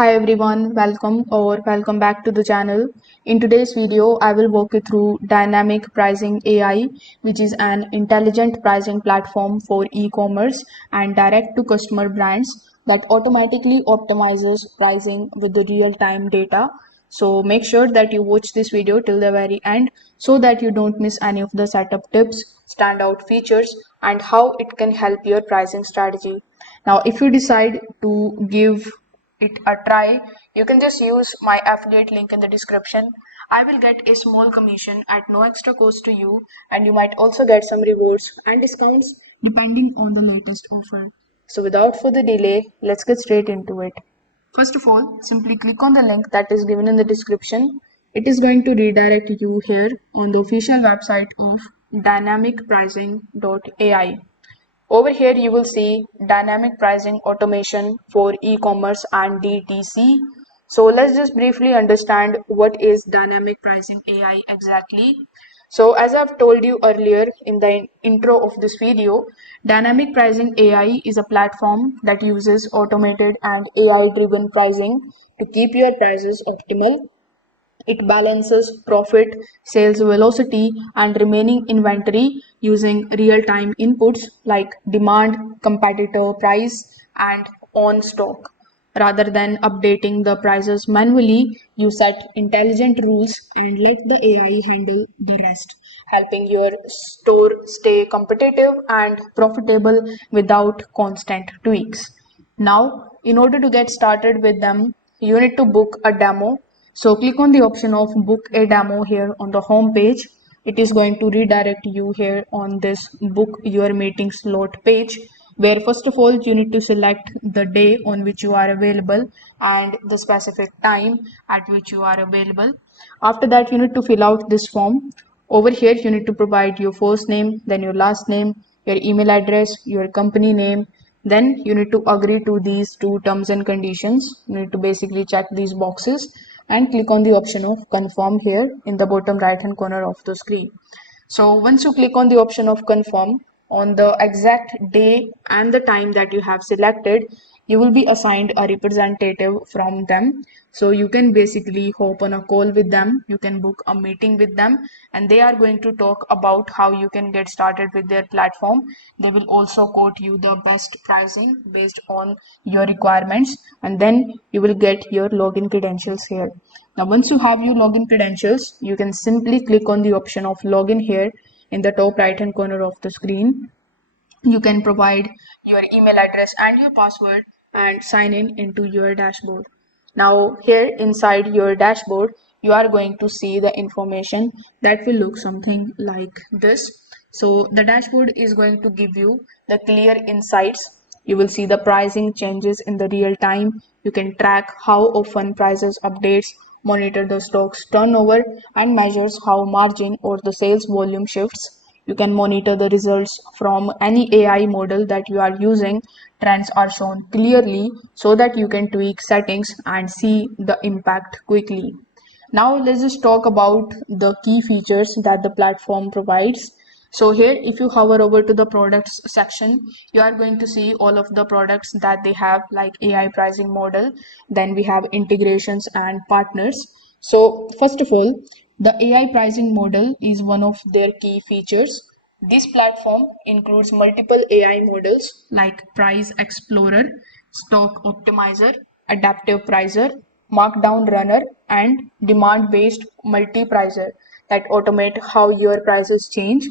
Hi everyone, welcome back to the channel. In today's video, I will walk you through Dynamic Pricing AI, which is an intelligent pricing platform for e-commerce and direct to customer brands that automatically optimizes pricing with the real-time data. So make sure that you watch this video till the very end so that you don't miss any of the setup tips, standout features, and how it can help your pricing strategy. Now, if you decide to give it a try, you can just use my affiliate link in the description. I will get a small commission at no extra cost to you, and you might also get some rewards and discounts depending on the latest offer. So, without further delay, let's get straight into it. First of all, simply click on the link that is given in the description. It is going to redirect you here on the official website of dynamicpricing.ai. Over here, you will see dynamic pricing automation for e-commerce and DTC. So let's just briefly understand what is dynamic pricing AI exactly. So as I've told you earlier in the intro of this video, dynamic pricing AI is a platform that uses automated and AI-driven pricing to keep your prices optimal. It balances profit, sales velocity, and remaining inventory using real-time inputs like demand, competitor price, and on stock. Rather than updating the prices manually, you set intelligent rules and let the AI handle the rest, helping your store stay competitive and profitable without constant tweaks. Now, in order to get started with them, you need to book a demo. So click on the option of book a demo here on the home page. It is going to redirect you here on this book your meeting slot page, where first of all you need to select the day on which you are available and the specific time at which you are available. After that, you need to fill out this form. Over here, you need to provide your first name, then your last name, your email address, your company name. Then you need to agree to these two terms and conditions. You need to basically check these boxes and click on the option of confirm here in the bottom right hand corner of the screen. So once you click on the option of confirm on the exact day and the time that you have selected, you will be assigned a representative from them. So you can basically hop on a call with them, you can book a meeting with them, and they are going to talk about how you can get started with their platform. They will also quote you the best pricing based on your requirements, and then you will get your login credentials here. Now, once you have your login credentials, you can simply click on the option of login here in the top right hand corner of the screen. You can provide your email address and your password and sign in into your dashboard. Now, here inside your dashboard, you are going to see the information that will look something like this. So the dashboard is going to give you the clear insights. You will see the pricing changes in the real time. You can track how often prices updates, monitor the stock's turnover, and measures how margin or the sales volume shifts. You can monitor the results from any AI model that you are using. Trends are shown clearly so that you can tweak settings and see the impact quickly. Now let's just talk about the key features that the platform provides. So here, if you hover over to the products section, you are going to see all of the products that they have like AI pricing model. Then we have integrations and partners. So first of all, the AI pricing model is one of their key features. This platform includes multiple AI models like Price Explorer, Stock Optimizer, Adaptive Pricer, Markdown Runner, and Demand-Based Multi-Pricer that automate how your prices change.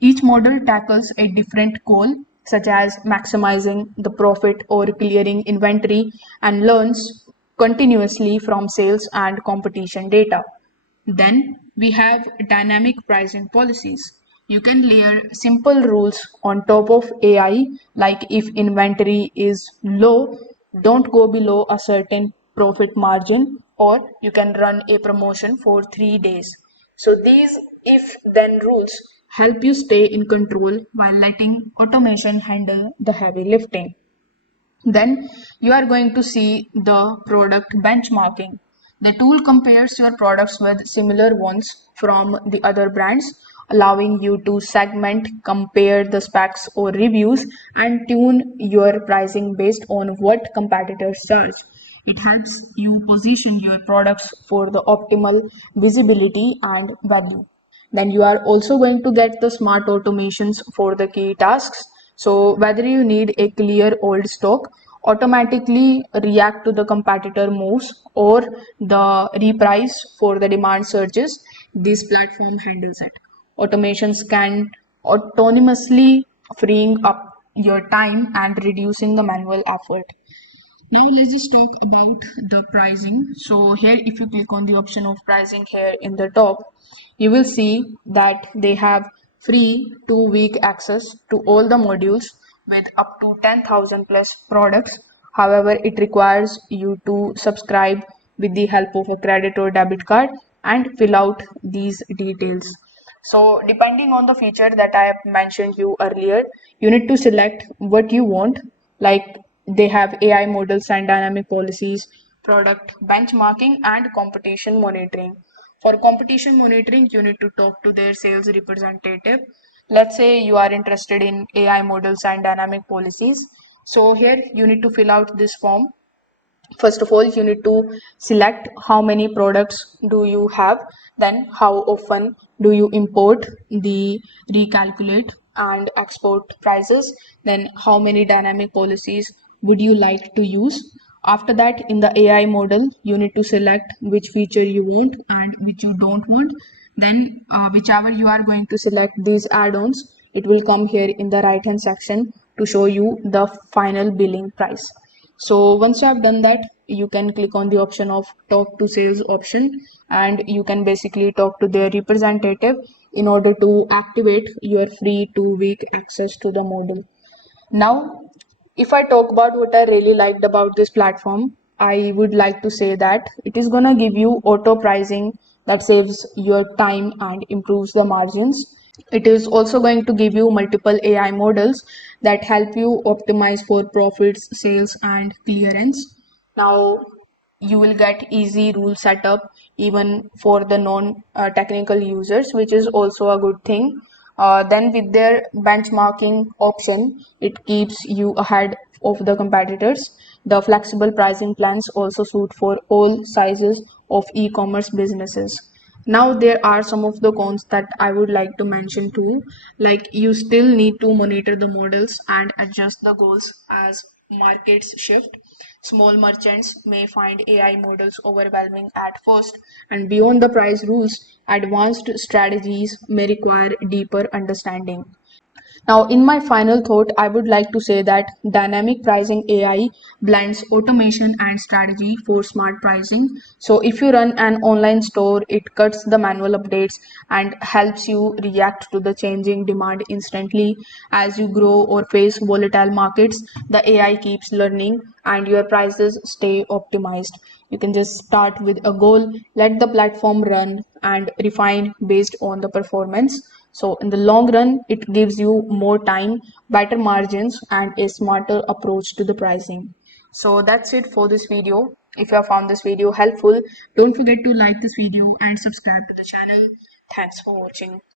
Each model tackles a different goal, such as maximizing the profit or clearing inventory, and learns continuously from sales and competition data. Then we have dynamic pricing policies. You can layer simple rules on top of AI, like if inventory is low, don't go below a certain profit margin, or you can run a promotion for 3 days. So these if then rules help you stay in control while letting automation handle the heavy lifting. Then you are going to see the product benchmarking. The tool compares your products with similar ones from the other brands, allowing you to segment, compare the specs or reviews, and tune your pricing based on what competitors charge. It helps you position your products for the optimal visibility and value. Then you are also going to get the smart automations for the key tasks. So whether you need a clear old stock, automatically react to the competitor moves, or the reprice for the demand surges, this platform handles it. Automations can autonomously freeing up your time and reducing the manual effort. Now let's just talk about the pricing. So here, if you click on the option of pricing here in the top, you will see that they have free 2-week access to all the modules with up to 10,000 plus products. However, it requires you to subscribe with the help of a credit or debit card and fill out these details. So depending on the feature that I have mentioned you earlier, you need to select what you want. Like they have AI models and dynamic policies, product benchmarking, and competition monitoring. For competition monitoring, you need to talk to their sales representative. Let's say you are interested in AI models and dynamic policies. So here you need to fill out this form. First of all, you need to select how many products do you have, then how often do you import, the recalculate and export prices, then how many dynamic policies would you like to use. After that, in the AI model, you need to select which feature you want and which you don't want. Then whichever you are going to select these add-ons, it will come here in the right hand section to show you the final billing price. So once you have done that, you can click on the option of talk to sales option, and you can basically talk to their representative in order to activate your free 2-week access to the model. Now, if I talk about what I really liked about this platform, I would like to say that it is gonna give you auto pricing that saves your time and improves the margins. It is also going to give you multiple AI models that help you optimize for profits, sales, and clearance. Now, you will get easy rule setup even for the non-technical users, which is also a good thing. Then with their benchmarking option, it keeps you ahead of the competitors. The flexible pricing plans also suit for all sizes of e-commerce businesses. Now there are some of the cons that I would like to mention too. Like you still need to monitor the models and adjust the goals as markets shift. Small merchants may find AI models overwhelming at first, and beyond the price rules, advanced strategies may require deeper understanding. Now, in my final thought, I would like to say that dynamic pricing AI blends automation and strategy for smart pricing. So, if you run an online store, it cuts the manual updates and helps you react to the changing demand instantly. As you grow or face volatile markets, the AI keeps learning and your prices stay optimized. You can just start with a goal, let the platform run, and refine based on the performance. So in the long run, it gives you more time, better margins, and a smarter approach to the pricing. So that's it for this video. If you have found this video helpful, don't forget to like this video and subscribe to the channel. Thanks for watching.